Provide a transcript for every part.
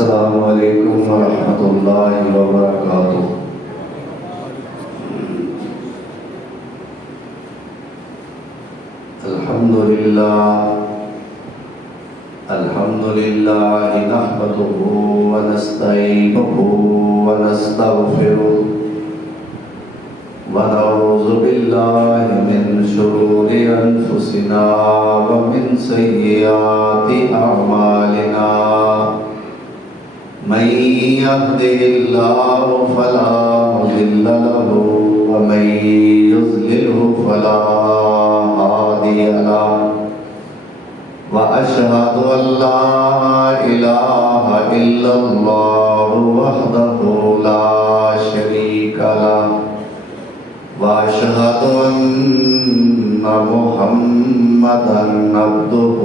السلام علیکم ورحمۃ اللہ وبرکاتہ۔ الحمد للہ نحمده ونستعینه ونستغفره ونعوذ باللہ من شرور انفسنا ومن سیئات اعمالنا، من يهده الله فلا مضل له ومن يضلله فلا هادي له، وأشهد أن لا إله إلا الله وحده لا شريك له، وأشهد أن محمدًا عبده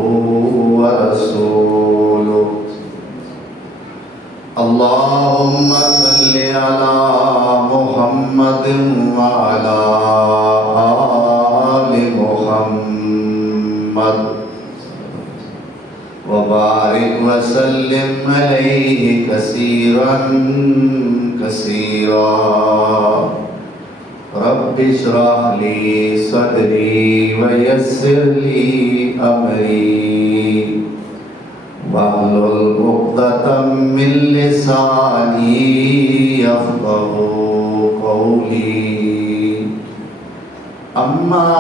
ورسوله۔ اللهم صل على محمد وعلى آل محمد وبارك وسلم عليه كثيرا كثيرا۔ رب اشرح لي صدري ويسر لي أمري واحلل عقدة من لساني يفقهوا قولي، أما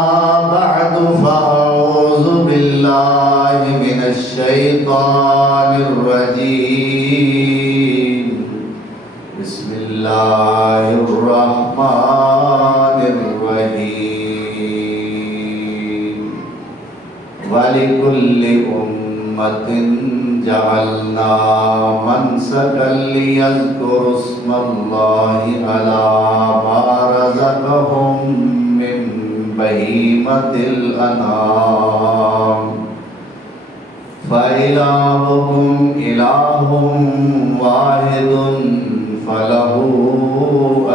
بعد فأعوذ بالله من الشيطان الرجيم، بسم الله الرحمن الرحيم۔ وَلِكُلِّ أُمَّةٍ جعلنا منسكا ليذكروا اسم الله على ما رزقهم من بهيمة الأنعام، فإلهكم إله واحد فله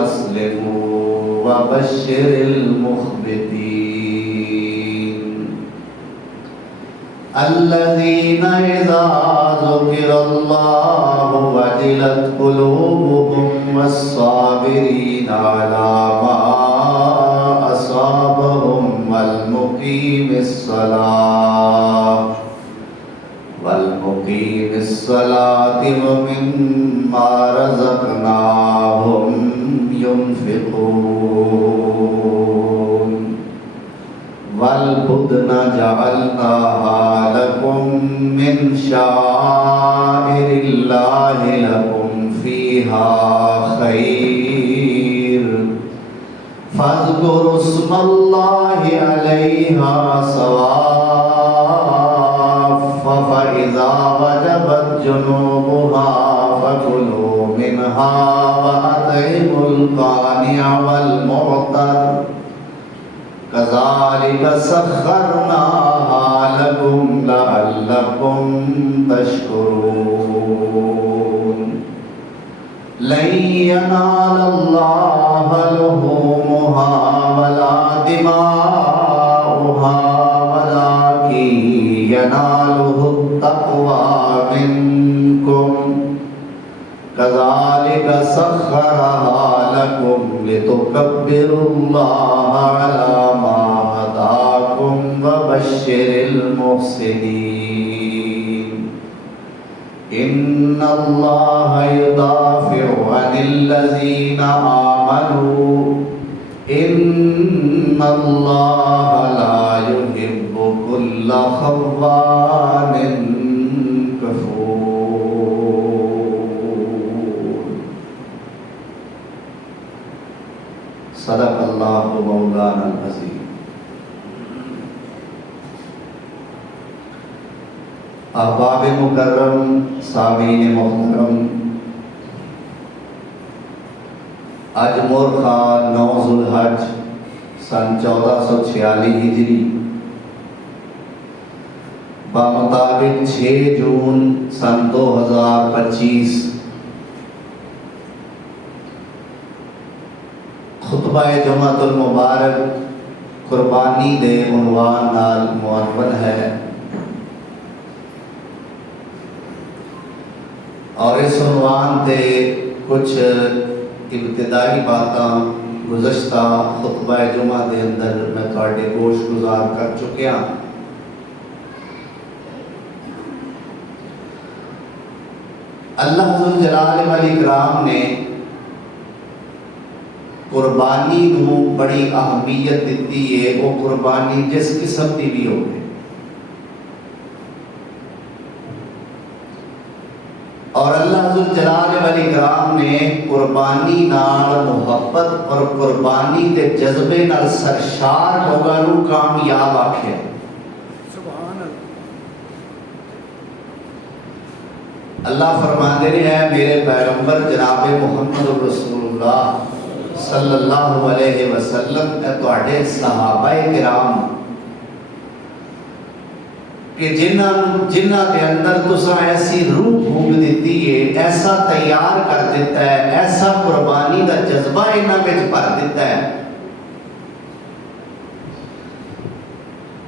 أسلموا وبشر المخبتين، الذين إذا ذكر الله وجلت قلوبهم والصابرين على ما أصابهم والمقيم الصلاة ومما رزقناهم ينفقون، والبدن جعلناها لكم من شعائر الله لكم فيها خير، فاذكروا اسم الله عليها صواف، فإذا وجبت جنوبها فكلوا منها وأطعموا القانع والمعتر، كذلك سخرناها لكم لعلكم تشكرون۔ لن ينال الله لحومها ولا دماؤها ولكن يناله التقوى منكم، كذلك سخرها لكم لتكبروا الله على ما هداكم وبشر المحسنين، إن الله يدافع عن الذين آمنوا، إن الله لا يحب كل خوان كفور۔ صدق اللہ مولانا العظیم۔ احباب مکرم، سامعین محترم، اج مورخہ 9 ذوالحج سن 1446 ہجری بمطابق 6 جون سن 2025 خطبہ جمعۃ المبارک قربانی دے عنوان نال معون ہے۔ اور اس عنوان تے کچھ ابتدائی باتاں گزشتہ خطبہ جمعہ دے اندر میں تواڈے گوش گزار کر چکیا. اللہ ذوالجلال والاکرام نے قربانی نو بڑی اہمیت دیتی ہے. وہ قربانی جس قسم کی بھی ہوگی، اور اللہ ذوالجلال والاکرام نے قربانی نال محبت اور قربانی دے جذبے نال سرشار لوگاں نو کامیاب آکھیا. اللہ فرماندے نے ہے میرے پیغمبر جناب محمد رسول اللہ صلی اللہ علیہ وسلم اے تواڈے صحابہ کرام کہ جنہ کے اندر تساں ایسی روح پھونک دیتی ہے، ایسا تیار کر دیتا ہے، ایسا قربانی دا جذبہ انہاں وچ بھر دیتا ہے.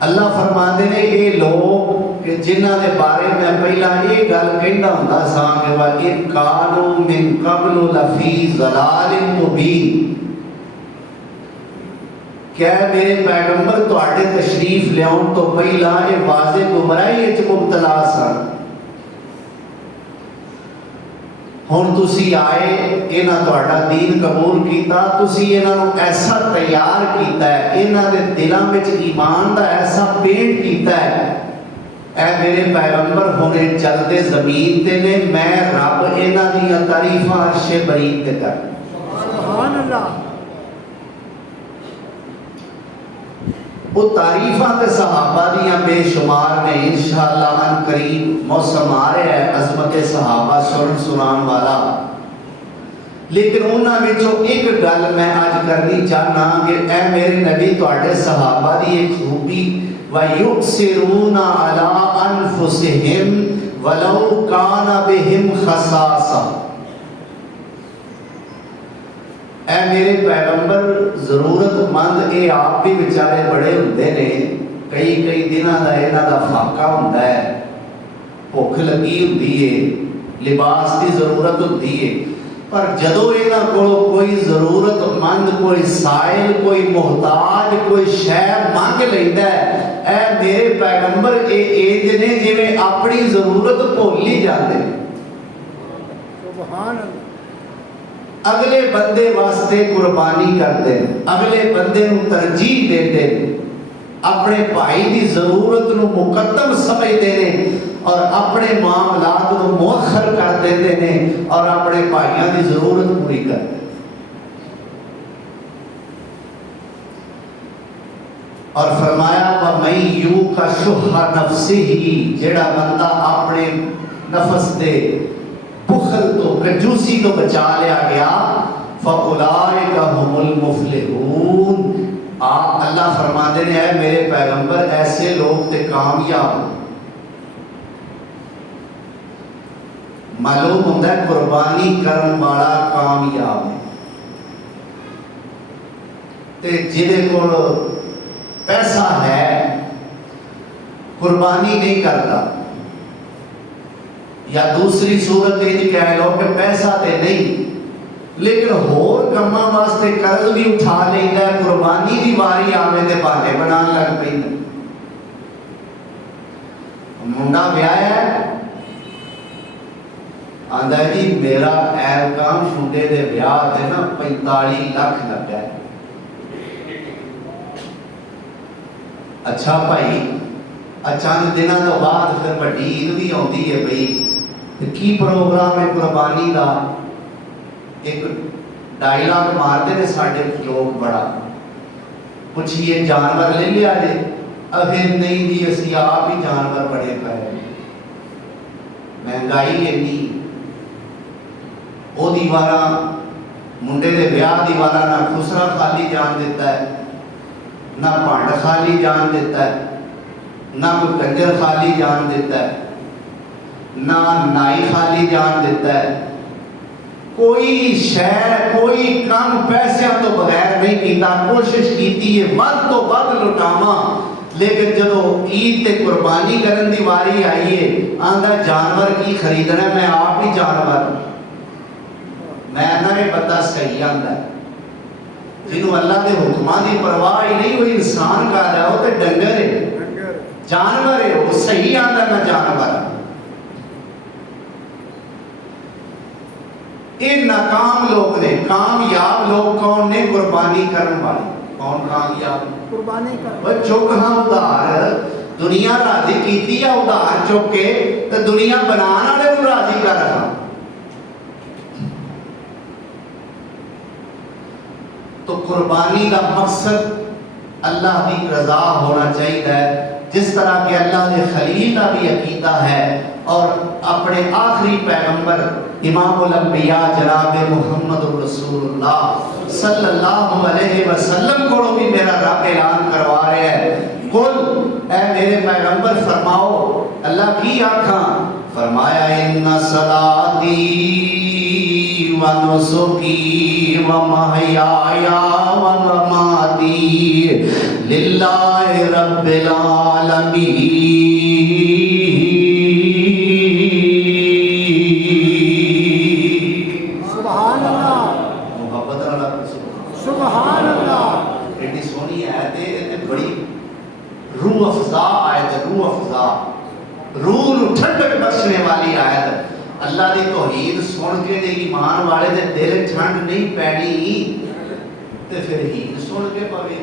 اللہ فرماندے نے یہ لوگ کہ جنہاں دے بارے میں پہلا یہ گل کہندا ہوندا سا کہ وَإِنْ كَانُوا مِنْ قَبْلُ لَفِي ضَلَالٍ مُبِينٍ، کیا میرے پیغمبر تواڈے تشریف لیاؤن تو پہلا یہ واضح گمراہی وچ مبتلا سن. ہن تسی آئے، انہاں تواڈا دین قبول کیتا، تسی انہاں نو ایسا تیار کیتا ہے، انہاں دے دلاں وچ ایمان دا ایسا پینٹ کیتا ہے. اے میرے پیغمبر ہونے چلتے زمین تے نے، میں رب انہاں دیاں تعریفاں عرش برید تے کر. سبحان اللہ. وہ تعریفاں تے صحابہ دیاں بے شمار نے. انشاءاللہ ان قریب موسم آ رہا ہے عظمت صحابہ سنان والا، لیکن انہاں وچوں ایک گل میں آج کرنی چاہنا کہ اے میرے نبی تواڈے صحابہ دی ایک خوبی وَيُؤْثِرُونَ عَلَىٰ أَنفُسِهِمْ وَلَوْ كَانَ بِهِمْ خَصَاصَةٌ. اے میرے پیغمبر ضرورت مند اے آپ بھی بیچارے بڑے ہوندے نے، کئی دنوں دا انہاں دا فاقہ ہوندا ہے، بھوک لگی ہوندی ہے، لباس دی ضرورت ہوندی ہے، پر جدوں انہاں کولوں کوئی ضرورت مند، کوئی سائل، کوئی محتاج کوئی شے مانگ لیندا ہے، اے میرے پیغمبر اے انج نے جویں اپنی ضرورت بھول ہی جاندے. سبحان اللہ. اگلے بندے واسطے قربانی کرتے، اگلے بندے نو ترجیح دیتے، اپنے بھائی دی ضرورت نو مقدم سمجھتے ہیں اور اپنے معاملات نو مؤخر کر دیتے ہیں اور اپنے بھائیاں دی ضرورت پوری کرتے. اور فرمایا وَمَن يُوقَ شُحَّ نَفْسِهِ، جڑا بندہ اپنے نفس دے بخل تو کنجوسی تو بچا لیا گیا، فَأُولَٰئِكَ هُمُ الْمُفْلِحُونَ. اللہ فرماتے ہیں اے میرے پیغمبر ایسے لوگ تے کامیاب. معلوم ہوتا ہے قربانی کرن والا کامیاب ہے. تے جنہیں کو پیسہ ہے قربانی نہیں کرتا، یا دوسری صورت یہ کہہ لو کہ پیسہ تے نہیں لیکن ہور کماں واسطے قرض بھی اٹھا لیندا ہے، قربانی دی واری آوے تے بہانے بنان لگ پئی. منڈا ویاہیا ہے، آندا ہے جی میرا اہلکام منڈے دے ویاہ تے نا 45 لاکھ لگا ہے. اچھا بھائی، چند دنوں تو بعد پھر بڑی عید بھی آتی ہے بھائی، کی پروگرام ہے قربانی کا؟ ایک ڈائلاگ مارتے ہیں سارے لوگ بڑا، پوچھیے جانور لے لیا جی؟ ابھی نہیں جی اسی آپ ہی جانور بڑے پے، مہنگائی اینی. وہ دیوارا منڈے دے بیاہ دیوارا نہ خسرا خالی جان دیتا ہے، نہ پانڈ خالی جان دیتا ہے، نہ کوئی کنجر خالی جان دیتا ہے، نہ نائی خالی جان دیتا ہے. کوئی شے کوئی کام پیسے تو بغیر نہیں کیتا، کوشش کیتی ہے ود تو ود لٹاواں لیکن جدو عید تے قربانی کرن دی واری آئیے آندہ جانور کی خریدنا ہے، میں آپ ہی جانور میں نہ نہیں پتا صحیح آندہ ہے جنہوں اللہ دے حکمان دی پرواہ ہی نہیں، وہ انسان کا رہا ہو تے ڈنگر ہے جانور ہے، وہ صحیح آندہ میں جانور ان ناکام لوگ نے، کامیاب لوگ کون نے؟ قربانی کرن والے کون کامیاب؟ قربانی کرن وہ چک ہاں ادھار دنیا راضی کیتی یا ادھار چک کے تو دنیا بنانا نے وہ راضی کر رہا۔ تو قربانی کا مقصد اللہ کی رضا ہونا چاہیے، جس طرح کہ اللہ کے خلیل کا بھی عقیدہ ہے اور اپنے آخری پیغمبر امام الانبیاء جناب محمد رسول اللہ صلی اللہ علیہ وسلم کو بھی میرا رب اعلان کروا رہے ہیں، قل اے میرے پیغمبر فرماؤ، اللہ کی آنکھاں فرمایا ان صلاتی و نسکی و محیای و مماتی للہ رب العالمین۔ سبحان اللہ، محبت اللہ سبحان اللہ، ایڈی سونی آیت ہے، بڑی روح افزا آیت ہے، روح افزا، روح نو ٹھنڈک بخشنے والی آیت۔ اللہ دی توحید سن کے دے ایمان والے دے دل ٹھنڈ نہیں پینی تے پھر ہی سن کے پوے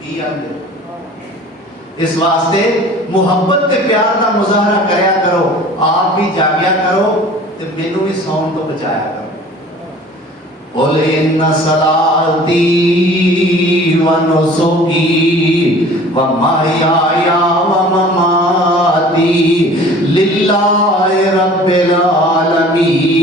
کی آندے۔ اس واسطے محبت تے پیار دا مظاہرہ کریا کرو، آپ بھی جاگیا کرو تے مینوں بھی سون تو بچایا کرو۔ قل ان صلاتی و نسکی و محیای و مماتی للہ رب العالمین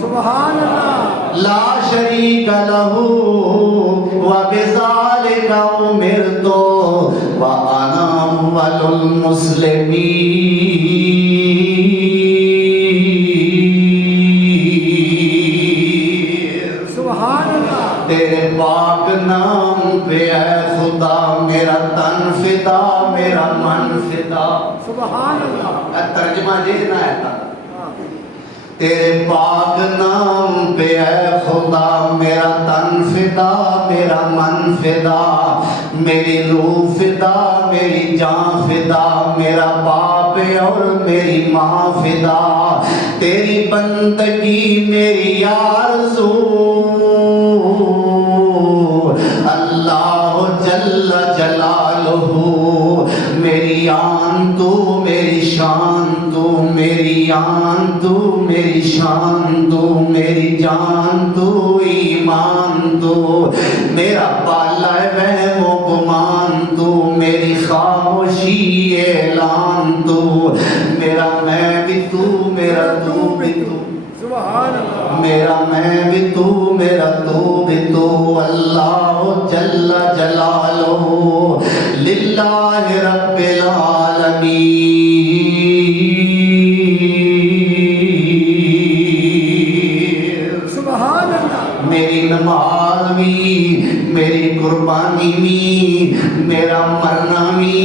سبحان اللہ، لا شریک لہ و بذالک امرت و انا اول المسلمین۔ سبحان اللہ، تیرے پاک نام پہ اے خدا میرا تن فدا میرا من فدا۔ سبحان اللہ، ترجمہ دینا ہے تھا، تیرے پاک نام پہ اے خدا میرا تن فدا میرا من فدا، میری روح فدا میری جان فدا، میرا باپ اور میری ماں فدا، تیری بندگی میری آرزو، اللہ جل جلالہ میری آن تو میری شان تو میری آن تو میری شان تو میری جان تو ایمان تو میرا پالا وہم و گمان تو میری خاموشی اعلان تو میرا میں بھی تو میرا تو بھی تو، سبحان اللہ، میرا میں بھی تو میرا تو بھی تو، اللہ جل جلالہ للہ رب العالمین۔ سبحان اللہ، میری نماز بھی میری قربانی بھی میرا مرنا بھی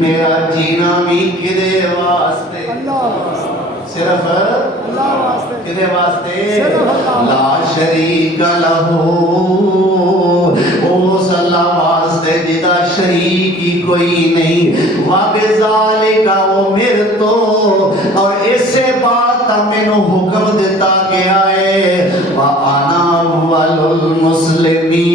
میرا جینا بھی کدے واسطے؟ اللہ واسطے، صرف اللہ واسطے، کدے واسطے؟ صرف اللہ، لا شریک لہ، اس اللہ واسطے جدا شریک ہی کوئی نہیں، وَبِذَالِكَ أُمِرْتُ، اور اسے بات مینوں حکم دیتا گیا ہے، وَأَنَا أَوَّلُ الْمُسْلِمِينَ۔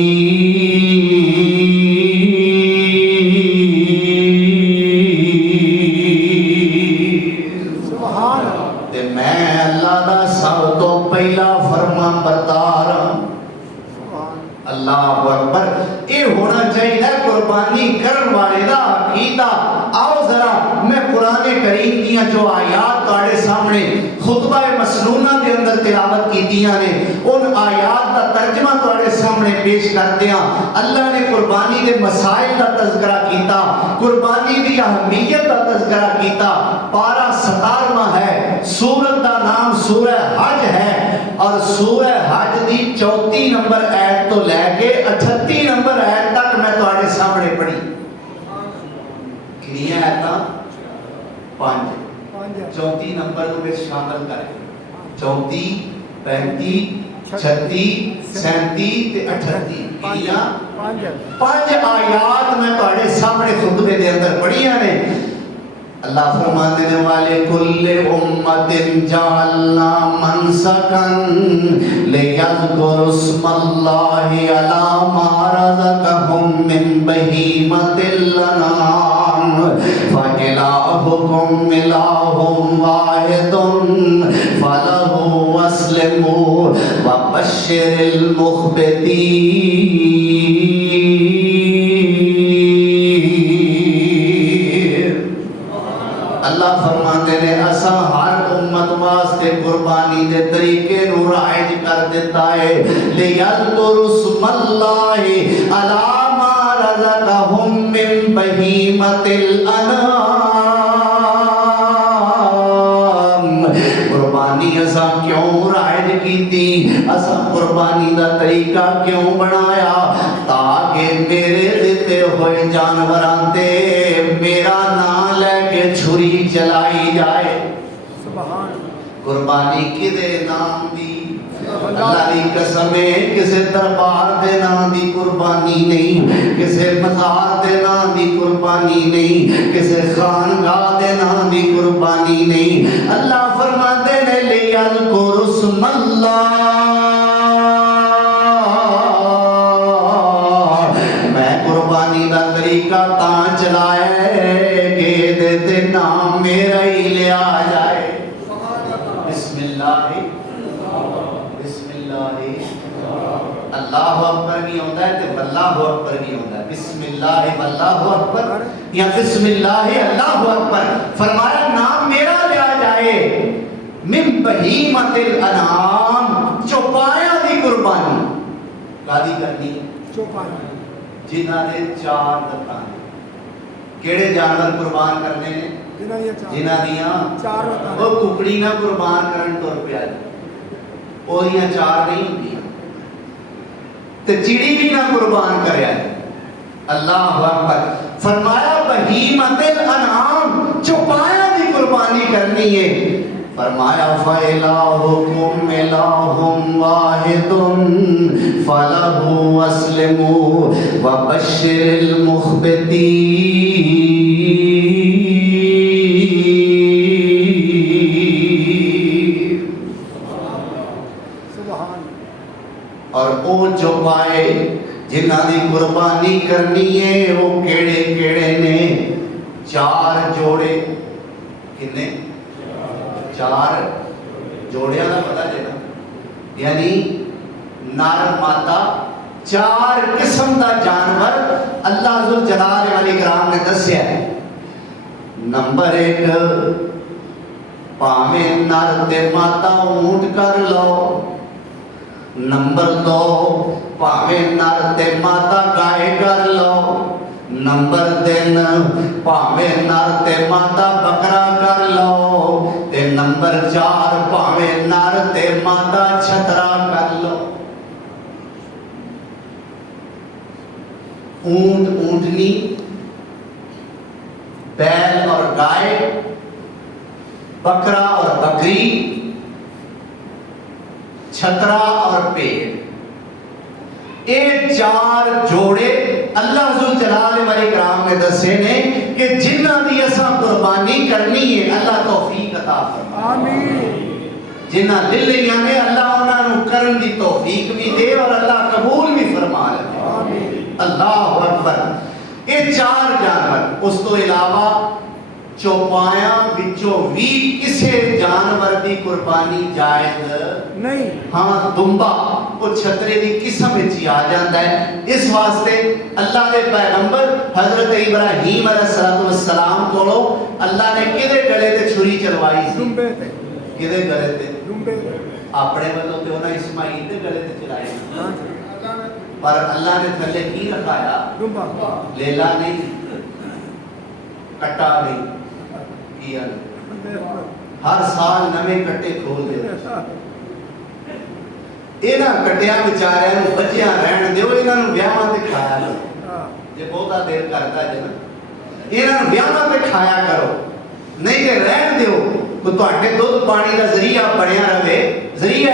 سبحان اللہ، تے میں اللہ دا سب تو پہلا فرما بردار ہوں۔ اللہ اکبر، یہ ہونا چاہیے قربانی کرن والے دا عقیدہ۔ آؤ ذرا میں قرآن کریم دیا جو آیات تاڑے سامنے خطبہ مسنونہ دے اندر تلاوت کی دیا نے، ان آیات دا ترجمہ تاڑے سامنے پیش کر دیا۔ اللہ نے قربانی دے مسائل دا تذکرہ کیتا، قربانی دی اہمیت دا تذکرہ کیتا۔ پارہ 17واں ہے، سورت دا نام سورہ حج ہے، اور سورہ حج دی 34 ਨੰਬਰ ਐਤ ਤੋਂ ਲੈ ਕੇ 38 ਨੰਬਰ ਐਤ ਤੱਕ ਮੈਂ ਤੁਹਾਡੇ ਸਾਹਮਣੇ ਪੜ੍ਹੀ। ਕਿੰਨੀਆਂ ਐਤਾਂ? 5। 34 ਨੰਬਰ ਨੂੰ ਵਿੱਚ ਸ਼ਾਮਲ ਕਰਕੇ 34, 35, 36, 37 ਤੇ 38 ਕਿੰਨੀਆਂ? 5 ਆਯਾਤ ਮੈਂ ਤੁਹਾਡੇ ਸਾਹਮਣੇ ਖੁਤਬੇ ਦੇ ਅੰਦਰ ਪੜ੍ਹੀਆਂ ਨੇ। اللہ فرمانے والے کل امت جعلنا منسکا لیذکروا اسم اللہ علی ما رزقهم من بہیمۃ الانعام فإلہکم الہ واحد فلہ اسلموا وبشر المخبتین۔ اللہ فرماتے نے اساں ہر امت واسطے قربانی دے طریقے نو رائج کر دیتا ہے لیذکروا اسم اللہ علی ما رزقهم من بہیمۃ الانعام۔ قربانی اساں کیوں رائج کیتی؟ اساں قربانی دا طریقہ کیوں بنایا؟ تاکہ میرے دیتے ہوئے جانوراں تے میرا نام لے کے چھری چلائی جائے۔ سبحان قربانی کدے نام دی؟ اللہ دی قسم ہے کسے دربار دے نام دی قربانی نہیں، کسے مزار دے نام دی قربانی نہیں، کسے خانگاہ دے نام دی قربانی نہیں۔ اللہ فرماتے ہیں لیذکروا اسم اللہ، میں قربانی دا طریقہ تاں چلائے کہ دے نام میرا ہی لیا جائے۔ بسم اللہ، بسم اللہ، اللہ اکبر بھی ہوتا ہے تو اللہ اکبر بھی ہوتا ہے۔ بسم اللہ اللہ اکبر یا بسم اللہ اللہ اکبر، فرمایا نام میرا لیا جائے۔ من بہیمۃ الانعام، چوپایاں دی قربانی کادی کرنی؟ چوپایا جنہاں نے 4 دتاں۔ کیڑے جانور قربان کرنے نے؟ جنہاں دیاں 4 وہ ککڑی نہ قربان کرن تر پیا جی، اوہدیاں 4 نہیں ہوندیاں، تے چڑی بھی نہ قربان کریا جی۔ اللہ اکبر، فرمایا بہیمۃ الانعام، چوپایاں دی قربانی کرنی ہے۔ فرمایا فَإِلَٰهُكُمْ إِلَٰهٌ وَاحِدٌ فَلَهُ أَسْلِمُوا وَبَشِّرِ الْمُخْبِتِينَ۔ سبحان۔ اور او جو پائے جنہاں دی قربانی کرنی ہے وہ کیڑے کیڑے نے؟ 4 جوڑے۔ کتنے؟ 4 جوڑیاں دا پتہ جے نا، یعنی نر مادہ 4 قسم دا جانور اللہ ذوالجلال والاکرام نے دسیا ہے۔ نمبر 1، پاویں نر تے مادہ اونٹ کر لو۔ نمبر 2، پاویں نر تے مادہ گائے کر لو۔ نمبر 3، پاویں نر تے مادہ بکرا کر لو۔ تے نمبر 4، پاویں نر تے مادہ چھترا کر لو۔ اونٹ اونٹنی، بیل اور گائے، بکرا اور بکری، چھترا اور پیڑ، یہ 4 جوڑے اللہ ذوالجلال والاکرام نے دسے نے کہ جنہاں دی اساں قربانی کرنی ہے اللہ توفیق عطا فرمائے۔ آمین۔ جنہاں دل لیاں نے اللہ انہاں نوں کرن دی توفیق بھی دے اور اللہ قبول بھی فرما لے۔ آمین۔ اللہ اکبر، یہ 4 جانور۔ اس تو علاوہ چوپایاں وچوں بھی کسے جانور دی قربانی جائز نہیں۔ ہاں دمبا وہ چھترے دی قسم وچ ہی آ جاندا ہے۔ اس واسطے اللہ دے پیغمبر حضرت ابراہیم علیہ السلام کولو اللہ نے کدے گلے تے چھری چلوائی سی؟ دمبے تے۔ کدے گلے تے؟ دمبے تے۔ اپنے والوں تے انہاں اسماعیل دے گلے تے چلائی، ہاں جی۔ پر اللہ نے تھلے کی رکھایا؟ دمبا۔ لیلا نہیں، کٹا نہیں کیا نہیں۔ ہر سال نویں کٹے کھول دے۔ ਇਹਨਾਂ ਕਟਿਆਂ ਵਿਚਾਰਿਆਂ ਨੂੰ ਬੱਝਿਆਂ ਰਹਿਣ ਦਿਓ, ਇਹਨਾਂ ਨੂੰ ਵਿਆਹਾਂ ਤੇ ਖਾਇਆ ਕਰੋ। ਹਾਂ ਜੇ ਬਹੁਤਾ ਦੇਰ ਕਰਦਾ ਜੇ ਨਾ, ਇਹਨਾਂ ਨੂੰ ਵਿਆਹਾਂ ਤੇ ਖਾਇਆ ਕਰੋ, ਨਹੀਂ ਤੇ ਰਹਿਣ ਦਿਓ। ਕੋ ਤੁਹਾਡੇ ਦੁੱਧ ਪਾਣੀ ਦਾ ਜ਼ਰੀਆ ਬਣਿਆ ਰਵੇ, ਜ਼ਰੀਆ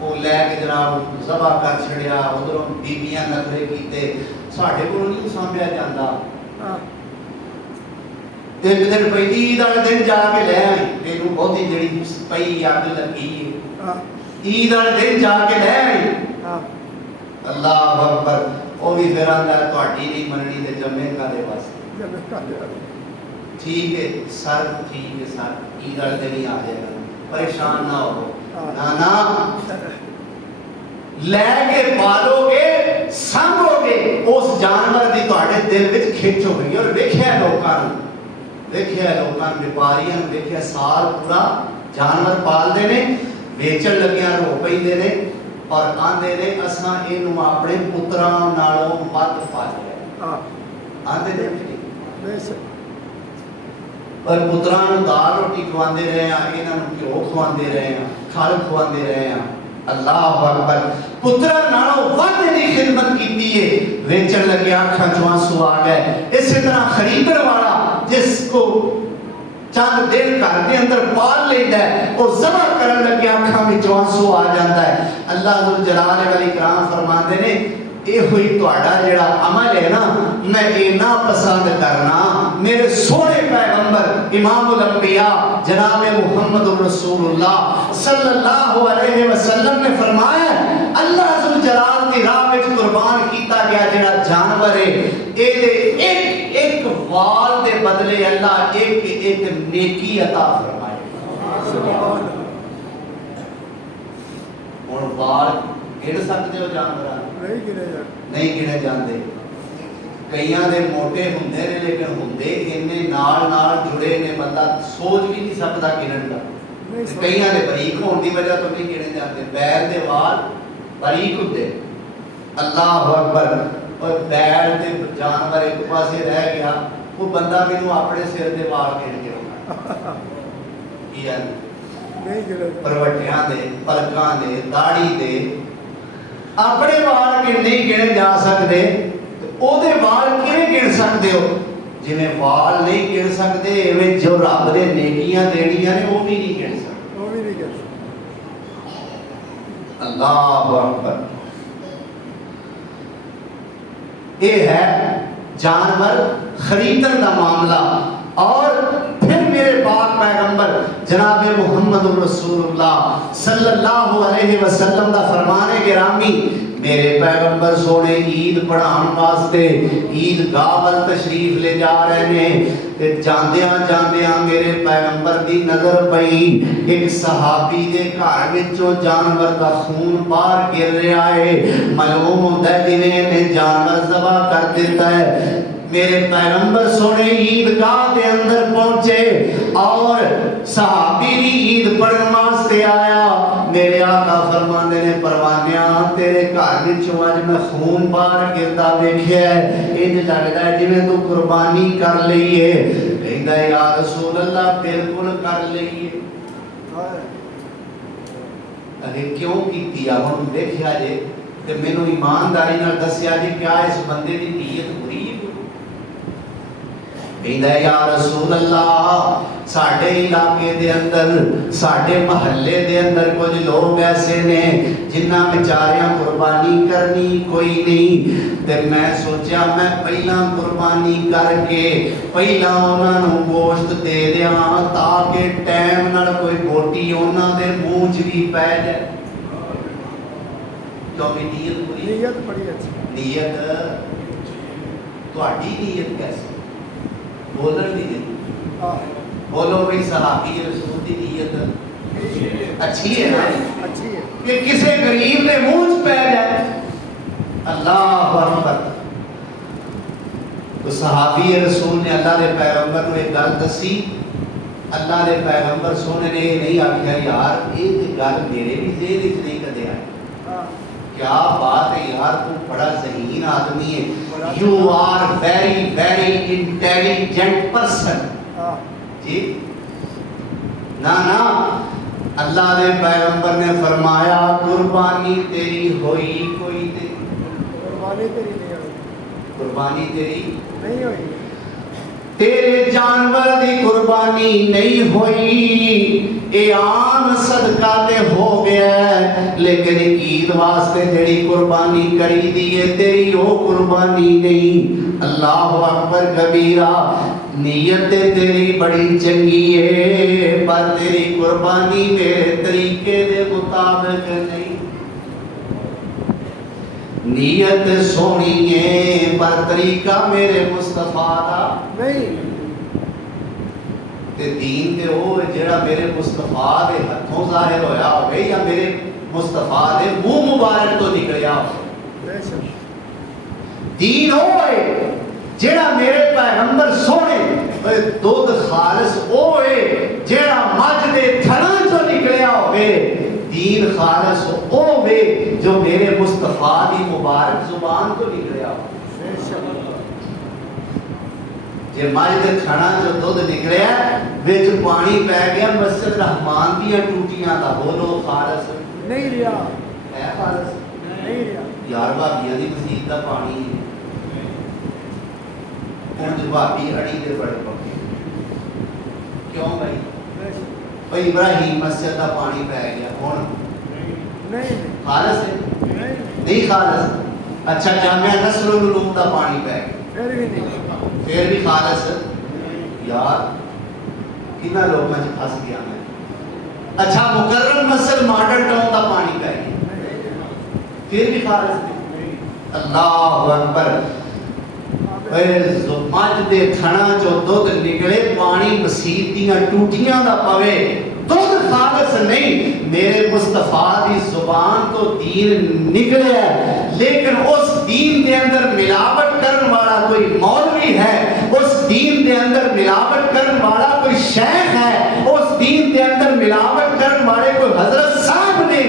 وہ لے کے جناب ذبح کر چھڑیا ادھروں بیبیاں نخرے کیتے ساڈے کول نہیں سامبھیا جاندا ہاں ایک دن پہلی عید والے دن جا کے لے آئی تینوں بہتی جڑی پئی اگ لگی ہے ہاں عید والے دن جا کے لے آئی ہاں اللہ اکبر وہ بھی پھر آندا تہاڈی نہیں مننی تے جمے کادے واسطے جب کر دیا ٹھیک ہے سر ٹھیک ہے سر عید والے دن ہی آ جائے گا پریشان نہ ہو نہ لے کے پالو گے سانبھو گے اس جانور دی تہاڈے دل وچ کھچ ہو گئی اور ویکھیا لوکاں وپاریاں ویکھیا سال پورا جانور پالدے نے ویچن لگیاں رو پیندے نے اور آندے نے اساں اینوں اپنے پتراں نالوں ود پالیا ہاں آندے نے بے شک پر پتراں نوں دال روٹی کھواندے رہے ہیں انہاں نوں گھیو کھواندے رہے ہیں کھل کھواندے رہے ہیں اللہ اکبر پتراں نالوں ود دی خدمت کیتی ہے ویچن لگے اکھاں چوں آنسو آ گئے اسی طرح خریدن والا جس کو چند دن گھر کے اندر پال لیتا ہے وہ ذبح کرن لگے اکھاں وچوں آنسو آ جاتا ہے اللہ ذوالجلال والاکرام فرماندے نے اے ہوئی تہاڈا جڑا عمل ہے نا میں اینا پسند کرنا میرے سونے پیغمبر امام الانبیاء جناب محمد رسول اللہ صلی اللہ علیہ وسلم نے فرمایا اللہ ذوالجلال کی راہ وچ قربان کیتا گیا جڑا جانور ہے اے دے ایک ایک وال دے بدلے اللہ ایک ایک نیکی عطا فرمائے سبحان ہن وال گن سکتے ہو جانوراں نہیں گنے جا نہیں گنے جاندے کئیاں دے موٹے ہوندے نے لیکن ہوندے اننے نال نال جڑے نے بندہ سوچ بھی نہیں سکدا گنن دا کئیاں دے باریک ہون دی وجہ تو نہیں گنے جاندے پیر دے وال باریک ہوندے اللہ اکبر اور پیر دے جانور ایک پاسے رہ گیا وہ بندہ مینوں اپنے سر دے وال گن کے رکھا یار نہیں گنے پروٹیاں دے پلکاں دے داڑھی دے اپنے وال کے نہیں گنے جا سکتے او دے وال کیویں گن سکتے ہو جویں وال نہیں گن سکتے ایویں جو رب نے نیکیاں دینیاں نے وہ بھی نہیں گن سکتے وہ بھی نہیں گنے اللہ اکبر یہ ہے جانور خریدن دا معاملہ اور پھر میرے پاک پیغمبر جناب محمد رسول اللہ صلی اللہ علیہ وسلم دا فرمان گرامی میرے پیغمبر سونے عید پڑھان واسطے عید گاہ تشریف لے جا رہے ہیں تے جاندیاں جاندیاں میرے پیغمبر دی نظر پئی ایک صحابی دے گھر وچوں جانور دا خون باہر گر رہا ہے معلوم ہوندا ہے جویں نے جانور ذبح کر دیتا ہے میرے پیغمبر سونے عیدگاہ دے اندر پہنچے اور صحابی بھی عید پڑھن واسطے آیا میرے آقا فرماندے نے پروانیاں تیرے گھر وچوں اج میں خون باہر گردا ویکھیا ہے انج لگدا ہے جویں تو قربانی کر لئی ہے کہندا ہے یا رسول اللہ بالکل کر لئی ہے ارے کیوں کیتی آ ہن دیکھیا جے تے مینوں ایمانداری نال دسیا جے کیا اس بندے دی نیت بری ہے کہندا ہے یا رسول اللہ ساڈے علاقے دے اندر ساڈے محلے دے اندر کچھ لوگ ایسے نے جنہاں بیچاریاں قربانی کرنی کوئی نہیں تے میں سوچیا میں پہلا قربانی کر کے پہلا انہاں نوں گوشت دے دیاں تاکہ ٹائم نال کوئی بوٹی انہاں دے منہ چ بھی پے جائے کیونکہ نیت بری نیت بڑی اچھی نیت تہاڈی نیت کیسی بولن دی بولو بھئی صحابی رسول دی نیت اچھی ہے نا اچھی ہے کہ کسے غریب نے منہ پہ جائے اللہ اکبر تو صحابی رسول نے اللہ دے پیغمبر کو ایک گل دسی اللہ دے پیغمبر سونے نے یہ نہیں آکھیا یار یہ گل میرے بھی ذہن وچ نہیں کدے آئی کیا بات ہے یار تو بڑا ذہین آدمی ہے you are very very intelligent person جی نا اللہ دے پیغمبر نے فرمایا قربانی تیری ہوئی کوئی تے قربانی تیری نہیں ہوئی قربانی تیری نہیں ہوئی تیرے جانور دی قربانی نہیں ہوئی اے عام صدقہ تے ہو گیا ہے لیکن عید واسطے جڑی قربانی کری دی ہے تیری وہ قربانی نہیں. اللہ اکبر کبیرہ. نیت تیری بڑی چنگی ہے پر تیری قربانی میرے طریقے دے مطابق نہیں. نیت سونی ہے پر طریقہ میرے مصطفیٰ دا نہیں. تے دین تے وہ جڑا میرے مصطفیٰ دے ہتھوں ظاہر ہویا ہوئے یا میرے مصطفیٰ دے منہ مبارک تو نکلیا ہوئے. بے شک. دین ہوئے جڑا میرے پیغمبر سونے دودھ خالص ہوئے جڑا مجھ دے تھڑاں تو نکلیا ہوئے. دین خالص ہوئے جو میرے مصطفیٰ دی مبارک زبان تو نکلیا ہوئے. بے شک. جے مجھ دے تھڑاں جو دودھ نکلیا وچ پانی پہ گیا مسجد رحمان دیاں ٹوٹیاں دا بولو خالص نہیں ریا. ہے خالص نہیں ریا. یار بھابیاں دی مسجد دا پانی ہن جو بھابی اڑی دے بڑے پکے کیوں بھائی بے شک. بھائی ابراہیم مسجد دا پانی پہ گیا ہن نہیں. خالص ہے نہیں. نہیں خالص. اچھا جامعہ نصر العلوم دا پانی پہ گیا پھر بھی نہیں. پھر بھی خالص یار کنا لوگوں میں پھنس گیا میں. اچھا مکرم مسجد ماڈل ٹاؤن دا پانی پہ گیا پھر بھی خالص نہیں. اللہ اکبر. مجھ دے تھنا جو دودھ نکلے پانی مسیح دیاں ٹوٹیاں دا پوے دودھ خالص نہیں. میرے مصطفیٰ دی زبان تو دین نکلے ہے لیکن اس دین دے اندر ملاوٹ کرن والا کوئی مولوی ہے, اس دین دے اندر ملاوٹ کرن والا کوئی شیخ ہے, اس دین دے اندر ملاوٹ کرن والے کوئی حضرت صاحب نے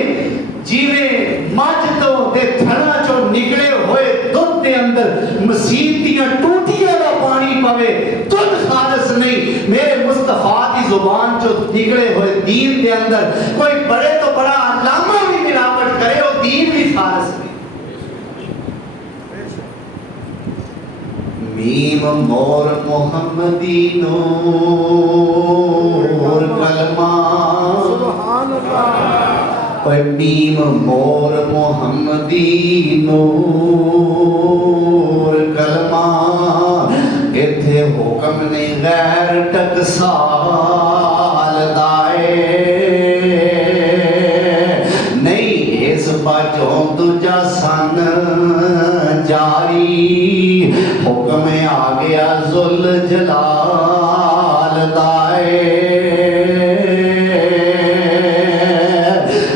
جیویں مجھ تو دے تھنا چو نکلے ہوئے دودھ دے اندر مسیح دیاں ٹوٹیاں دا پانی پوے دودھ خالص نہیں. میرے مصطفیٰ دی زبان جو نکلے ہوئے دین دے اندر کوئی بڑے تو بڑا علامہ بھی ملاوٹ کرے وہ دین بھی خالص نہیں. میم مور محمدی نور کلمہ سبحان اللہ. میم مور محمدی نور کلمہ ایتھے حکم نہیں غیر ٹکسال دائے نہیں اس بچوں دجا سن جاری حکم آ گیا ذل جلال دائے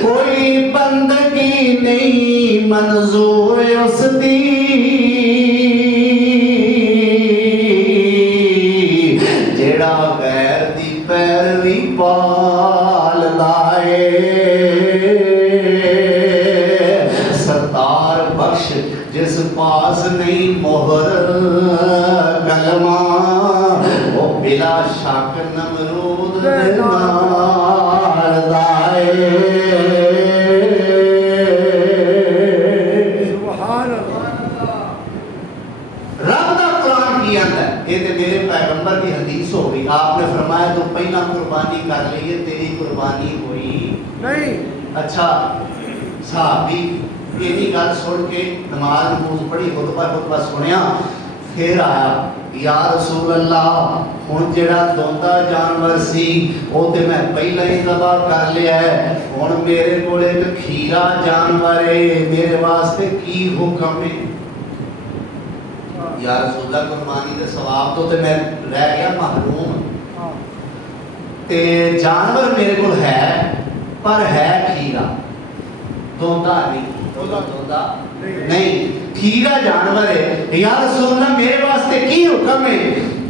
کوئی بندگی نہیں منظور اس دی جڑا غیر دی پیروی پال دائے ستار بخش جس پاس نہیں مہر کلمہ وہ بلا شک نمرود نار دائے. سبحان اللہ. رب دا قرآن کی اندر یہ تے میرے پیغمبر کی حدیث ہو گئی. آپ نے فرمایا تو پہلا قربانی کر لئیے تیری قربانی ہوئی نہیں. اچھا صحابی یہ گل سن کے نماز پڑھی خطبہ سنیا پھر آیا یا رسول اللہ ہن جڑا دوندا جانور سی او تے میں پہلا ہی ذبح کر لیا ہے ہن میرے کول ایک کھیرا جانور ہے میرے واسطے کی حکم ہے. یا رسول اللہ قربانی دے ثواب تو تے میں رہ گیا محروم تے جانور میرے کول ہے پر ہے کھیرا دوندا نہیں دوندا نہیں کھیرا جانور ہے. یا رسول اللہ میرے واسطے کی حکم ہے؟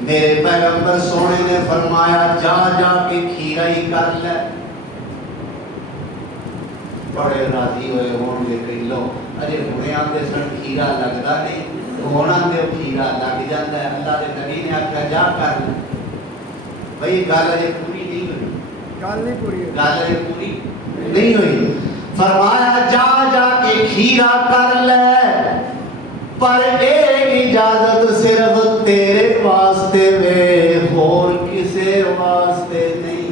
میرے پیغمبر سونے نے فرمایا جا جا کے کھیرا ہی کر لے. بڑے راضی ہوئے ہون گے کئی لوگ اجے ہونے آندے سن کھیرا لگدا نہیں ہونا تے کھیرا لگ جاندا ہے. اللہ دے نبی نے آکھیا جا کر لے. بھئی گل اجے پوری نہیں ہوئی. گل نہیں پوری. گل اجے پوری نہیں ہوئی. فرمایا جا جا کے کھیرا کر لے پر اے اجازت صرف تیرے واسطے وے اور کسے واسطے نہیں.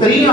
3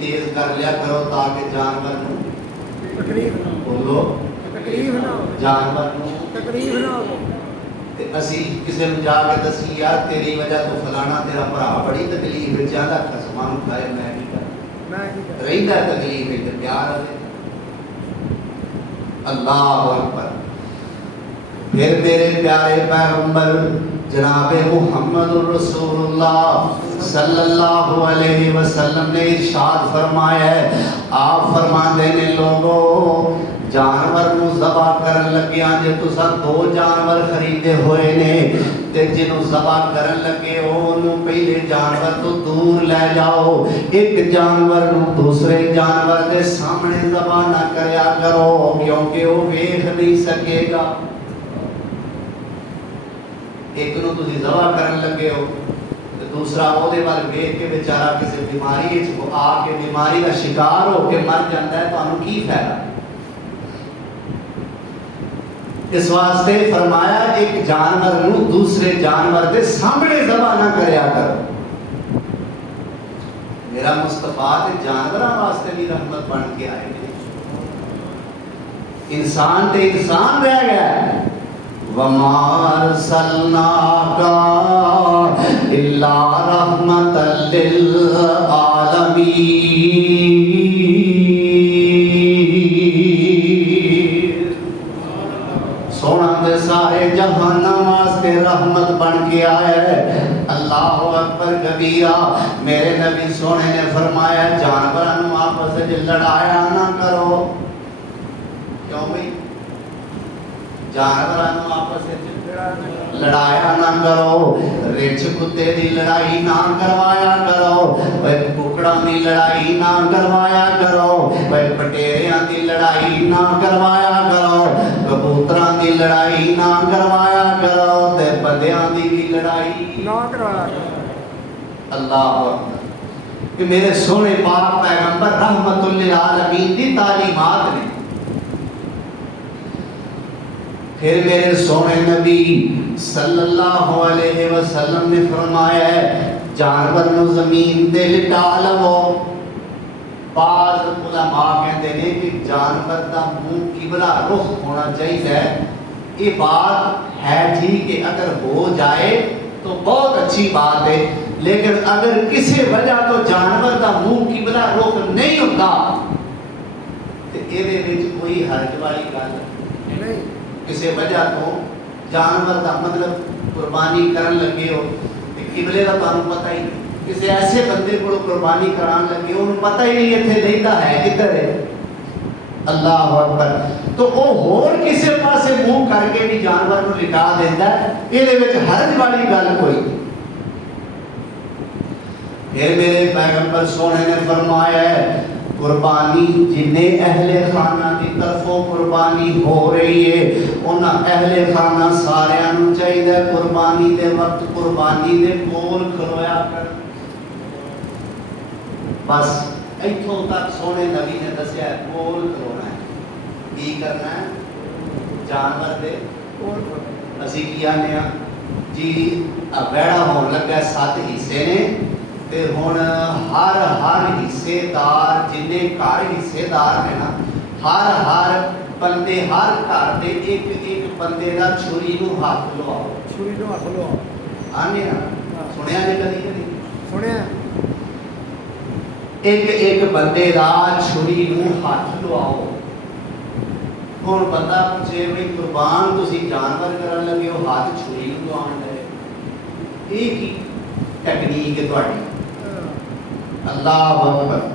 تیز کر لیا کرو تاکہ جانور نو تکلیف نہ ہو بولو تکلیف نہ ہو جانور نو تکلیف نہ ہو تے اسی کسی نو جا کے دسی یار تیری وجہ تو فلانا تیرا بھرا بڑی تکلیف وچ آندا قسمان کھائے میں نہیں کر میں کی کر رہندا تکلیف وچ پیار ہے اللہ اکبر پھر میرے پیارے پیغمبر جناب محمد الرسول اللہ صلی اللہ علیہ وسلم نے ارشاد فرمایا ہے آپ فرماندے نے لوگوں جانور نو ذبح کرن لگیاں جے تساں دو جانور خریدے ہوئے نے تے جنوں ذبح کرن لگے اونوں پہلے جانور تو دور لے جاؤ ایک جانور نو دوسرے جانور دے سامنے ذبح نہ کریا کرو کیونکہ وہ ویکھ نہیں سکے گا ایک نو تسی ذبح کرن لگے ہو تے دوسرا او دے وال ویکھ کے بیچارہ کسی بیماری وچ آ کے بیماری دا شکار ہو کے مر جاندا ہے تانوں کی فائدہ اس واسطے فرمایا ایک جانور نو دوسرے جانور دے سامنے ذبح نہ کریا کرو میرا مصطفیٰ تے جانوراں واسطے بھی رحمت بن کے آئے نے انسان تے انسان رہ گیا ہے وَمَا أَرْسَلْنَاكَ إِلَّا رَحْمَةً لِلْعَالَمِينَ سونا دے سارے جہانوں واسطے رحمت بن کے آیا ہے اللہ اکبر کبیرہ میرے نبی سونے نے فرمایا جانوراں آپس وچ لڑایا نہ کرو کیوں بھئی جانوراں آپس وچ لڑایا نہ کرو رچ کتے دی لڑائی نہ کروایا کرو ککڑاں دی لڑائی نہ کروایا کرو پٹیریاں دی لڑائی نہ کروایا کرو کبوتراں دی لڑائی نہ کروایا کرو تے بندیاں دی بھی لڑائی نہ کروایا کرو اللہ اکبر کہ میرے سونے پاک پیغمبر رحمت للعالمین دی تعلیمات نے پھر میرے سونے نبی صلی اللہ علیہ وسلم نے فرمایا ہے جانور نو زمین تے لٹا لو بعض علماء کہتے ہیں کہ جانور دا منہ قبلہ رخ ہونا چاہیے یہ بات ہے ٹھیک کہ اگر ہو جائے تو بہت اچھی بات ہے لیکن اگر کسی وجہ تو جانور دا منہ قبلہ رخ نہیں ہوتا تو یہ کوئی حرج والی گل نہیں کسی وجہ تو جانور دا مطلب قربانی کرن لگے ہو قبلے دا تانوں پتہ ہی نہیں کسی ایسے بندے کو قربانی کران لگے ہو انہوں پتہ ہی نہیں ایتھے لیتا ہے کدھر ہے اللہ اکبر تو وہ ہور کسی پاسے منہ کر کے بھی جانور نو لٹا دیندا ہے یہ وچ حرج والی گل کوئی پھر میرے پیغمبر سونے نے فرمایا ہے قربانی جنہیں اہل خانہ دی طرفوں قربانی ہو رہی ہے انہاں اہل خانہ ساریاں نوں چاہیے قربانی دے وقت قربانی دے کول کھلویا کر بس ایتھوں تک سونے نبی نے دسیا ہے کول کھلونا ہے کی کرنا ہے جانور دے کول کھلونا اسی کیا نے جی بیڑا ہون لگا 7 حصے نے تے ہن ہر حصے دار جنے گھر حصے دار نے نا ہر بندے ہر گھر دے ایک بندے دا چھری نو ہاتھ لواؤ چھری نو ہاتھ لواؤ آنے نا سنیا نے کدی سنیا ایک بندے دا چھری نو ہاتھ لواؤ ہن بندہ پوچھے بھئی قربان تسی جانور کرن لگے ہو ہاتھ چھری نو لواؤن لگے یہ کی ٹیکنیک ہے تہاڈی اللہ اکبر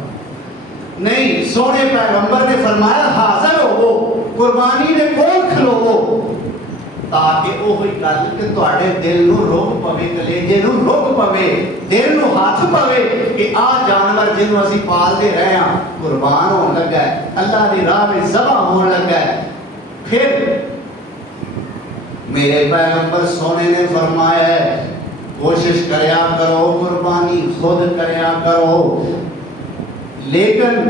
نہیں سونے پیغمبر نے فرمایا حاضر ہو قربانی دے کول کھلوو تاکہ وہی گل کہ تواڈے دل نو روک پوے کلیجے نو روک پوے دل نو ہاتھ پوے کہ آ جانور جنوں اسی پالدے رہے ہاں قربان ہون لگا ہے اللہ دی راہ وچ ذبح ہون لگا ہے پھر میرے پیغمبر سونے نے فرمایا ہے کوشش کریا کرو قربانی خود کریا کرو لیکن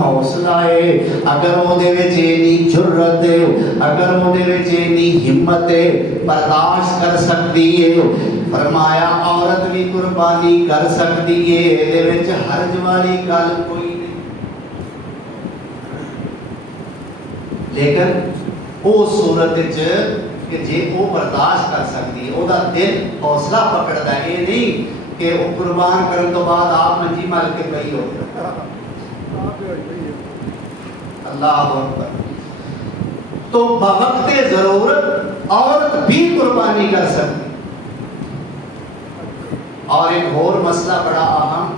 ਹੌਸਲਾ ਹੈ, ਅਗਰ ਉਹਦੇ ਵਿੱਚ ਇੰਨੀ ਜੁਰਅਤ ਹੈ, ਅਗਰ ਉਹਦੇ ਵਿੱਚ ਇੰਨੀ ਹਿੰਮਤ ਹੈ, ਬਰਦਾਸ਼ਤ ਕਰ ਸਕਦੀ ਹੈ। ਫਰਮਾਇਆ ਔਰਤ ਵੀ ਕੁਰਬਾਨੀ ਕਰ ਸਕਦੀ ਹੈ, ਇਹਦੇ ਵਿੱਚ ਹਰਜ ਵਾਲੀ ਗੱਲ ਕੋਈ ਨਹੀਂ। ਲੇਕਿਨ ਉਹ ਸੂਰਤ ਵਿੱਚ ਕਿ ਜੇ ਉਹ ਬਰਦਾਸ਼ਤ ਕਰ ਸਕਦੀ ਹੈ, ਉਹਦਾ ਦਿਲ ਹੌਸਲਾ ਪਕੜਦਾ ਹੈ, ਇਹ ਨਹੀਂ کہ وہ قربان کرنے تو بعد آپ منجی مل کے پئی ہو اللہ اکبر۔ تو بوقت ضرورت عورت بھی قربانی کر سکتی۔ اور ایک اور مسئلہ بڑا اہم،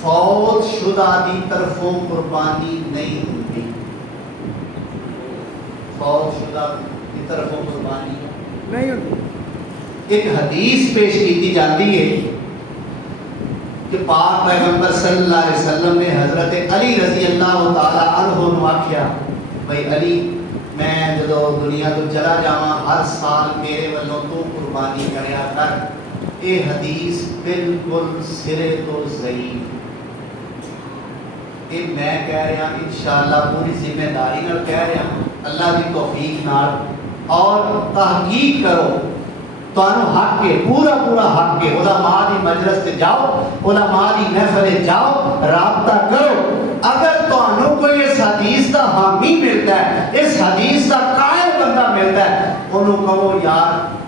فوت شدہ دی طرفوں قربانی نہیں ہوتی، فوت شدہ دی طرفوں قربانی نہیں ہوتی۔ ایک حدیث پیش کی جاتی ہے کہ پاک پیغمبر صلی اللہ علیہ وسلم نے حضرت علی رضی اللہ تعالی عنہ نو آکھیا بھائی علی میں جدو دنیا تو چلا جاواں ہر سال میرے والوں تو قربانی کریا کر۔ یہ حدیث بالکل سرے تو ضعیف، یہ میں کہہ رہا انشاءاللہ پوری ذمہ داری نال کہہ رہا اللہ کی توفیق نال، اور تحقیق کرو تو حق کے پورا پورا حق کے علماء دی مجلس سے جاؤ، علماء دی محفل جاؤ، رابطہ کرو۔ اگر تو کوئی اس حدیث کا حامی ملتا ہے، اس حدیث کا قائل بندہ ملتا ہے، انہوں کہو یار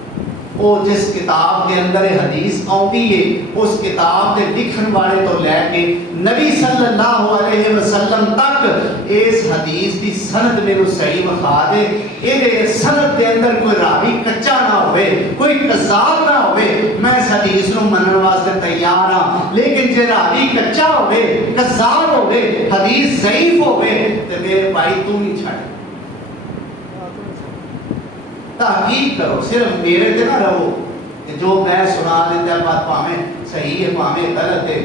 وہ جس کتاب کے اندر حدیث آتی ہے اس کتاب کے لکھن والے تو لے کے نبی صلی اللہ علیہ وسلم تک اس حدیث کی سند میرے صحیح بخا دے، یہ سند کے اندر کوئی راوی کچا نہ ہوئے، کوئی کذاب نہ ہوئے، میں اس حدیث نو منن واسطے تیار ہاں۔ لیکن جے راوی کچا ہوئے، کذاب ہوئے، حدیث ضعیف ہوئے تو میرے بھائی تو نہیں چھڑ، تحقیق کرو، صرف میرے تے نہ رہو کہ جو میں سنا دیتا بات پاویں صحیح ہے پاویں غلط ہے،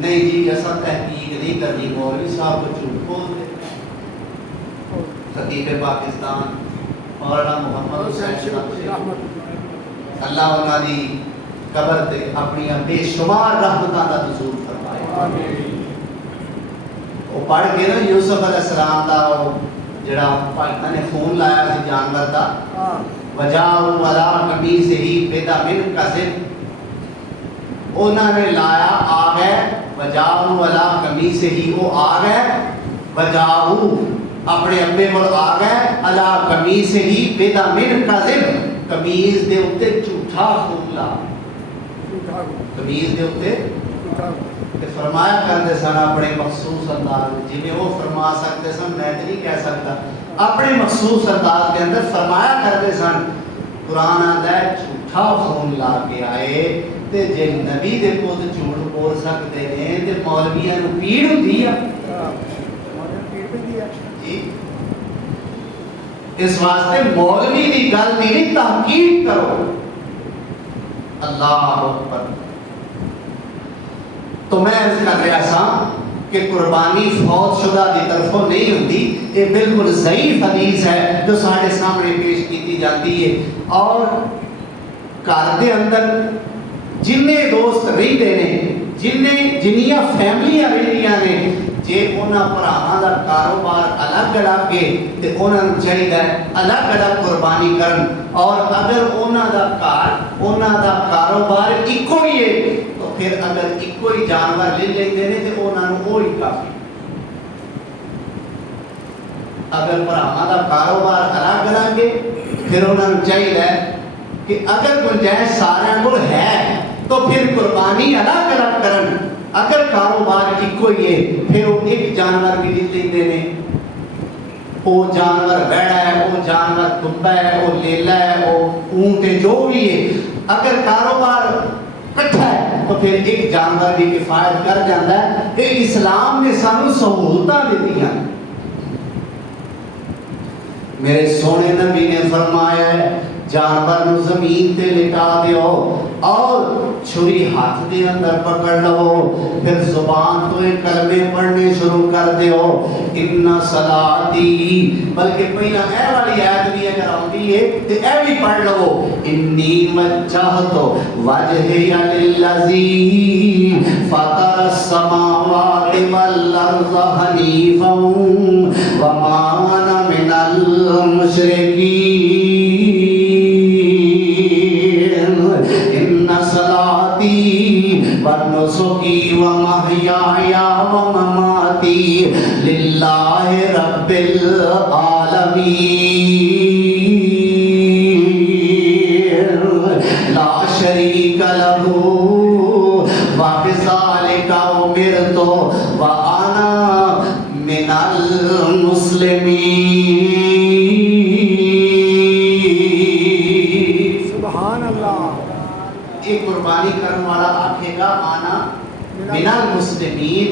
نہیں جی ایسا تحقیق نہیں کرنی، مولوی صاحب کو جھوٹ بول دے۔ خطیب پاکستان مولانا محمد حسین اللہ انہاں دی قبر تے اپنی بے شمار رحمتاں دا نزول فرمائے۔ وہ پڑھ کے نا یوسف علیہ السلام دا جڑا پاکستان نے خون لایا سی جانور دا، وجاؤ ولا قمیصہ بدم کذب، انہوں نے لایا آ گئے، وجاؤ ولا قمیصہ وہ آ گئے، وجاؤ اپنے ابے کو آ گئے، الا قمیصہ بدم کذب، قمیص دے اوتے جھوٹا خون لا، قمیص دے اوتے کہ فرمایا کرتے سن اپنے مخصوص انداز جی میں وہ فرما سکتے سن، میں تو نہیں کہہ سکتا، اپنے مخصوص انداز کے اندر فرمایا کرتے سن۔ قرآن آتا ہے جھوٹا خون لا کے آئے تے جے نبی دے کو تے جھوٹ بول سکتے ہیں تے مولویاں نو پیڑ ہوندی ہے جی۔ اس واسطے مولوی دی گل دی نہیں، تحقیق کرو۔ اللہ اکبر۔ تو میں عرض کر رہا سا کہ قربانی فوت شدہ دی طرفوں نہیں ہوتی، یہ بالکل ضعیف حدیث ہے جو سارے سامنے پیش کی جاتی ہے۔ اور گھر دے اندر جننے دوست رہتے ہیں، جنیاں فیملیاں رہندیاں نے، جے انہاں بھراواں دا کاروبار الگ الگ ہے تے انہاں نوں چاہیے الگ الگ قربانی کرن، اور اگر انہاں دا گھر انہاں دا کاروبار اکو ہی ہے تو پھر اگر اکو ہی جانور لے لیندے نے تے انہاں نوں وہی کافی۔ اگر بھراواں دا کاروبار الگ الگ ہے پھر انہاں نوں چاہیے کہ اگر گنجائش سارے کو ہے تو پھر قربانی الگ الگ کرن، اگر کاروبار ایکو ہی ہے پھر وہ ایک جانور بھی لے لیندے نے، وہ جانور ویڑا ہے، وہ جانور دبا ہے، وہ لیلا ہے، وہ اونٹ ہے، جو بھی ہے، اگر کاروبار کٹھا ہے تو پھر ایک جانور بھی کفایت کر جاتا ہے۔ کہ اسلام نے سانو سہولتاں دیتی ہیں۔ میرے سونے نبی نے فرمایا ہے جانور نو زمین تے لٹا دیو اور چھری ہاتھ دے اندر پکڑ لو، پھر زبان تو ایک کلمے پڑھنے شروع کر دیو، ان صلاتی، بلکہ پہلا اے والی آیت بھی اگر آتی ہے تو اے بھی پڑھ لو، انی وجہت وجہی للذی فطر السماوات والارض حنیفا وما انا من المشرکین، ونسکی ومحیای ومماتی للہ رب العالمین لا شریک لہ وبذالک امرت وانا من المسلمین۔ سبحان اللہ۔ ایک قربانی کرنے والا آکھے گا آنا من المسلمین،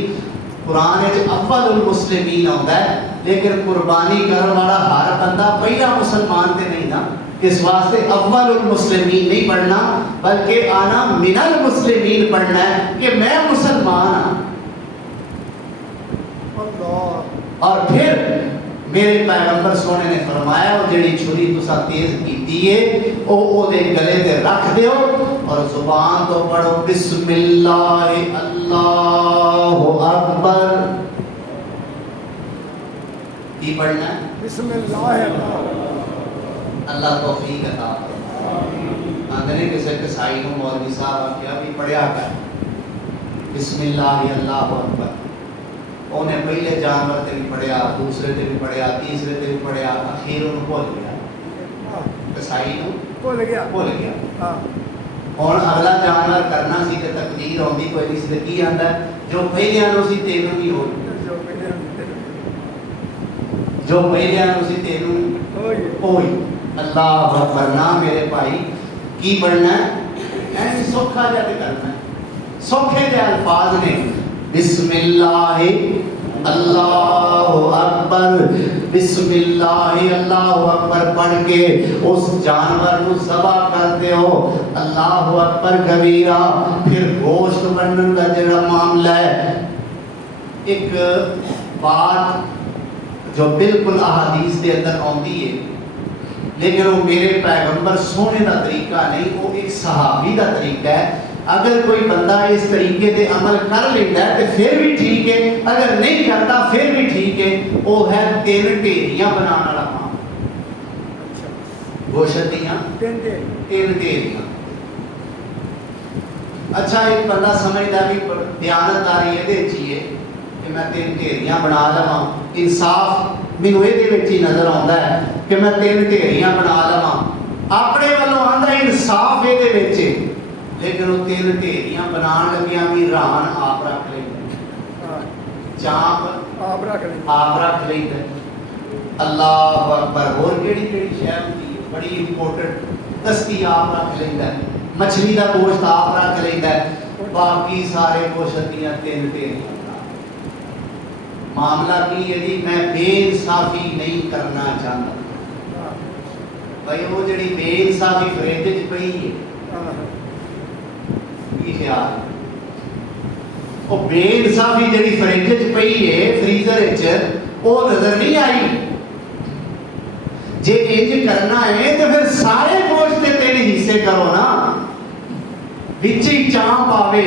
قرآن وچ اول المسلمین آتا ہے، لیکن قربانی کرنے والا ہر بندہ پہلا مسلمان تے نہیں نا، اس واسطے اول المسلمین نہیں پڑھنا بلکہ آنا من المسلمین پڑھنا ہے کہ میں مسلمان ہوں۔ اللہ۔ اور پھر میرے پیغمبر سونے نے فرمایا وہ جڑی چھری تسا تیز کیتی ہے او دے گلے تے رکھ دیو اور زبان تو پڑھو بسم اللہ اللہ اکبر۔ کی پڑھنا ہے؟ بسم اللہ اللہ۔ اللہ توفیق عطا فرمائے۔ آندنے کسے کسائی نو مولوی صاحب کیا بھی پڑھیا کر بسم اللہ اللہ اکبر، انہیں پہلے جانور تے بھی پڑھیا، دوسرے تے بھی پڑھیا، تیسرے تے بھی پڑھیا، اخیر انہوں بھول گیا، کسائی نو بھول گیا۔ ہن اگلا جانور کرنا سی تے تقدیر ہوندی کوئی نہیں سی، کی آندا جو پہلے انو سی تینوں بھی ہوئی، جو پہلے انو سی تینوں ہوئی۔ اللہ اکبر نا میرے بھائی کی پڑھنا ہے؟ ایسے سوکھا جا کے کرنا ہے، سوکھے دے الفاظ نے بسم اللہ اللہ اکبر، بسم اللہ اللہ اکبر پڑھ کے اس جانور کو ذبح کرتے ہو، اللہ اکبر کبیرہ۔ پھر گوشت بننے کا جڑا معاملہ ہے، ایک بات جو بالکل احادیث کے اندر آتی ہے لیکن وہ میرے پیغمبر سونے کا طریقہ نہیں، وہ ایک صحابی کا طریقہ ہے۔ اگر کوئی بندہ اس طریقے سے عمل کر لیتا ہے تو پھر بھی ٹھیک ہے، اگر نہیں کرتا پھر بھی ٹھیک ہے، وہ ہے تین ڈھیریاں بنانا والا کام، گوشت دیاں تین ڈھیریاں۔ اچھا ایک بندہ سمجھتا بھی دیانتداری یہ چاہیے کہ میں تین ڈھیریاں بنا لواں، انصاف مینوں یہ نظر آتا ہے کہ میں تین ڈھیریاں بنا لواں، اپنے والوں آندا انصاف یہ، لیکن وہ تین ڈھیریاں بنان لگیاں بھی ران آپ رکھ لیں، چانپ آپ رکھ لیں، اللہ اکبر۔ اور کیڑی کیڑی شے ہوندی ہے بڑی امپورٹنٹ، دستی آپ رکھ لیں، مچھلی کا گوشت آپ رکھ لیں، باقی سارے گوشت دیاں تین ڈھیریاں۔ معاملہ کی ہے جی میں بے انصافی نہیں کرنا چاہتا بھائی، وہ جڑی بے انصافی فریج وچ پئی ہے خیال، وہ بے انصافی جڑی فریج وچ پئی ہے فریزر وچ وہ نظر نہیں آئی۔ جے انج کرنا ہے تو پھر سارے گوشت دے تین حصے کرو نا، وچ ہی چانپ آوے،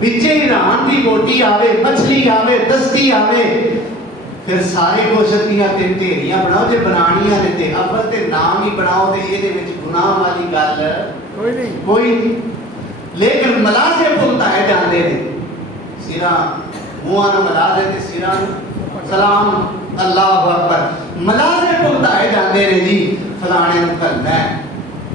وچ ہی ران دی بوٹی آوے، مچھلی آوے، دستی آوے، پھر سارے گوشت دیاں تین ڈھیریاں بناؤ۔ جے بنانیاں نے تے اول تے نام ہی بناؤ تے یہ وچ گناہ والی گل کوئی نہیں، لیکن ملازے بھلتائے جاندے نے، سراں منہ نہ ملازے تے سراں سلام اللہ اکبر، ملازے بھلتائے جاندے نے جی فلانے نوں کلنا ہے،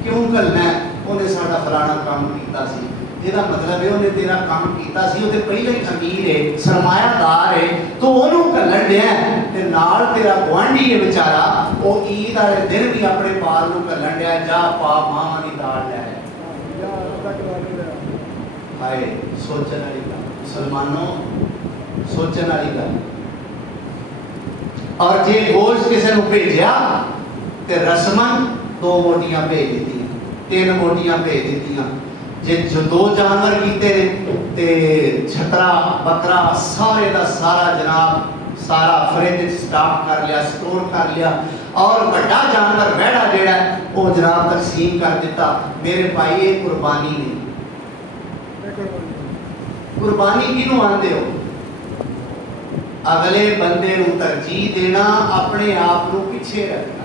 کیوں کلنا ہے؟ انہیں ساڈا فلانا کام کیتا سی، یہ مطلب ہے انہیں تیرا کام کیتا سی، وہ پہلے امیر ہے، سرمایہ دار ہے، تو انہوں کلن دیا ہے، تے نال تیرا گوانڈی ہے بیچارہ، وہ عید والے دن بھی اپنے پال نوں کلن دیا، جا پا ماں دی دال لے۔ ہائے سوچنے والی گل، مسلمانوں سوچنے والی گل۔ اور جے گوشت کسی نوں بھیجیا تے رسمن 2 ਬੋਟੀਆਂ ਭੇਜ ਦਿੱਤੀਆਂ, 3 ਬੋਟੀਆਂ ਭੇਜ ਦਿੱਤੀਆਂ। ਜੇ ਜੋ 2 ਜਾਨਵਰ ਕੀਤੇ ਨੇ ਤੇ ਛਤਰਾ ਬੱਕਰਾ ਸਾਰੇ ਦਾ ਸਾਰਾ ਜਨਾਬ ਸਾਰਾ ਫਰਿੱਜ ਸਟਾਕ ਕਰ ਲਿਆ, ਸਟੋਰ ਕਰ ਲਿਆ, ਔਰ ਵੱਡਾ ਜਾਨਵਰ ਵਹਿੜਾ ਜਿਹੜਾ ਹੈ, ਉਹ ਜਨਾਬ ਤਕਸੀਮ ਕਰ ਦਿੱਤਾ। ਮੇਰੇ ਭਾਈ ਇਹ ਕੁਰਬਾਨੀ ਨਹੀਂ। ਕੁਰਬਾਨੀ ਕਿਹਨੂੰ ਆਂਦੇ ਹੋ? ਅਗਲੇ ਬੰਦੇ ਨੂੰ ਤਰਜੀਹ ਦੇਣਾ, ਆਪਣੇ ਆਪ ਨੂੰ ਪਿੱਛੇ ਰੱਖਣਾ।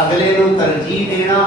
ਅਗਲੇ ਨੂੰ ਤਰਜੀਹ ਦੇਣਾ,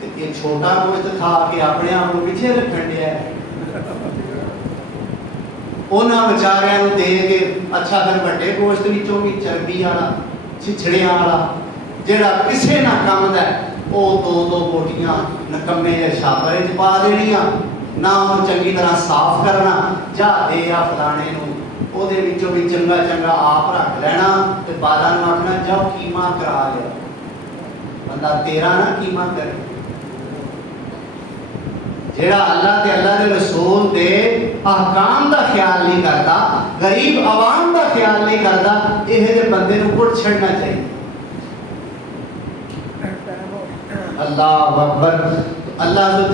ਤੇ ਇਹ ਛੋਟਾ ਗੋਸ਼ਤ ਖਾ ਕੇ ਆਪਣੇ ਆਪ ਨੂੰ ਪਿੱਛੇ ਰੱਖਣ ਡਿਆ ਹੈ। ਉਹਨਾਂ ਵਿਚਾਰਿਆਂ ਨੂੰ ਦੇ ਕੇ ਅੱਛਾ ਫਿਰ ਵੱਡੇ ਗੋਸ਼ਤ ਵਿੱਚੋਂ ਵੀ ਚਰਬੀ ਵਾਲਾ, ਛਿਛੜਿਆਂ ਵਾਲਾ ਜਿਹੜਾ ਕਿਸੇ ਨਾ ਕੰਮ ਦਾ ਹੈ, ਉਹ 2-2 ਬੋਟੀਆਂ ਨਕੰਮੇ ਜਿਹੇ ਛਾਪਰੇ 'ਚ ਪਾ ਦੇਣੀਆਂ, ਨਾ ਉਹਨੂੰ ਚੰਗੀ ਤਰ੍ਹਾਂ ਸਾਫ਼ ਕਰਨਾ। ਜਾ ਦੇ ਆ ਫਲਾਣੇ ਨੂੰ, ਉਹਦੇ ਵਿੱਚੋਂ ਵੀ ਚੰਗਾ ਚੰਗਾ ਆਪ ਰੱਖ ਲੈਣਾ ਤੇ ਬਾਦਾਂ ਨੂੰ ਆਖਣਾ ਜਾਓ ਕੀਮਾ ਕਰਾ ਲਿਆ। ਬੰਦਾ ਤੇਰਾ ਨਾ ਕੀਮਾ ਕਰੇ। ਜਿਹੜਾ ਅੱਲਾਹ ਤੇ ਅੱਲਾਹ ਦੇ ਰਸੂਲ ਦੇ ਅਹਕਾਮ ਦਾ ਖਿਆਲ ਨਹੀਂ ਕਰਦਾ, ਗਰੀਬ ਆਵਾਮ ਦਾ ਖਿਆਲ ਨਹੀਂ ਕਰਦਾ, ਇਹ ਜਿਹੇ ਬੰਦੇ ਨੂੰ ਕੁੱਟ ਛੱਡਣਾ ਚਾਹੀਦਾ। ਅੱਲਾਹੁ ਅਕਬਰ। ਅੱਲਾਹ ਜੋ